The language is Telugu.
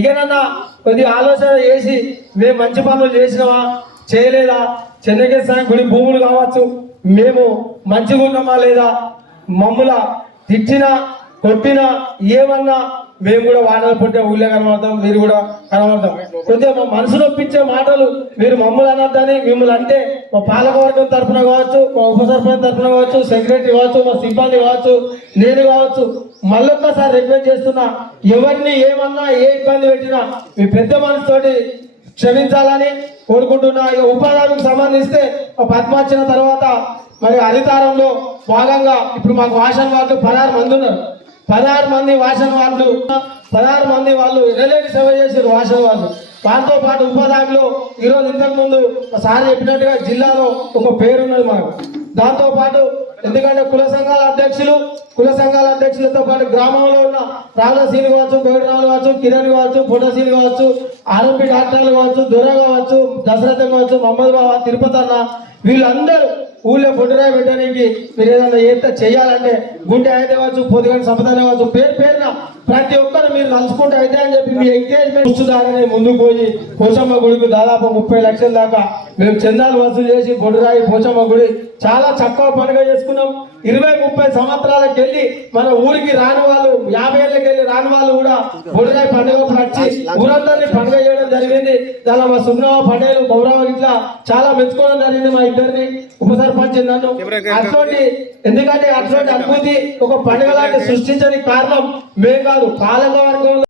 ఇకనన్నా కొద్ది ఆలోచన చేసి మేము మంచి పనులు చేసినావా చేయలేదా, చెన్నకేశ్వర గుడి భూములు కావచ్చు, మేము మంచిగా ఉన్నామా లేదా, మమ్ముల తిట్టినా కొట్టినా ఏమన్నా మేము కూడా వాడలు పుట్టే ఊళ్ళో కనబడతాం, మీరు కూడా కనబడతాం. కొద్దిగా మా మనసు నొప్పించే మాటలు మీరు మమ్మల్ని అనొద్దని, మిమ్మల్ని అంటే మా పాలకవర్గం తరఫున కావచ్చు, మా ఉప సర్పంచ్ తరఫున కావచ్చు, సెక్రటరీ కావచ్చు, మా సిబ్బంది కావచ్చు, నేను కావచ్చు, మళ్ళొక్కసారి రిక్వెస్ట్ చేస్తున్నా, ఎవరిని ఏమన్నా ఏ ఇబ్బంది పెట్టినా మీ పెద్ద మనసుతోటి క్షమించాలని కోరుకుంటున్నా. ఇక ఉపాధికి సంబంధిస్తే పద్మ వచ్చిన తర్వాత మరి హరితారంలో భాగంగా ఇప్పుడు మాకు వాషన్ వాళ్ళు 16 మంది ఉన్నారు. 16 మంది వాషన్ వాళ్ళు 16 మంది వాళ్ళు ఎనలేని సేవ చేశారు వాషన్ వాళ్ళు. దాంతో పాటు ఉపాధిలో ఈరోజు ఇంతకు ముందు సార్ చెప్పినట్టుగా జిల్లాలో ఒక పేరున్నది మనకు. దాంతో పాటు ఎందుకంటే కుల సంఘాల అధ్యక్షులతో పాటు గ్రామంలో ఉన్న రావులసీని కావచ్చు, కోడిరాలు కావచ్చు, కిరణ్ కావచ్చు, పొటసీలు కావచ్చు, ఆర్ఎంపీ డాక్టర్లు కావచ్చు, దొర కావచ్చు, దశరథం కావచ్చు, మహమ్మద్ బాబా, తిరుపతి అన్న, వీళ్ళందరూ ఊళ్ళో పొట్టురాయి పెట్టడానికి మీరు ఏదైనా ఎంత చేయాలంటే గుండె అయితే కావచ్చు, పొద్దుగంట సంపదన కావచ్చు, పేరున ప్రతి ఒక్కరు మీరు నలుచుకుంటూ అయితే అని చెప్పి మీ ఎంకరేజ్మెంట్ ఇస్తుందారని ముందుకు పోయి పోచమ్మ గుడికి దాదాపు 30 లక్షల దాకా మేము చందాలు వసూలు చేసి పొట్టురాయి పోచమ్మ గుడి చాలా చక్కగా పండుగ చేసుకున్నాం. 20-30 సంవత్సరాలకు వెళ్ళి మన ఊరికి రాని వాళ్ళు, 50 ఏళ్ళకి వెళ్ళి రాని వాళ్ళు కూడా పొట్టురాయి పండుగ వచ్చి ఊరందరినీ పండుగ చేయడం జరిగింది. దానిలో మా సుబ్రహ్మ పటేల్ గౌరవ ఇట్లా చాలా మెచ్చుకోవడం జరిగింది మా ఇద్దరిని, ఉప సర్పంచ్ నన్ను. అటువంటి ఎందుకంటే అటువంటి అనుభూతి ఒక పండుగ లాంటి సృష్టించడానికి కారణం మేము కాదు, పాలక వర్గంలో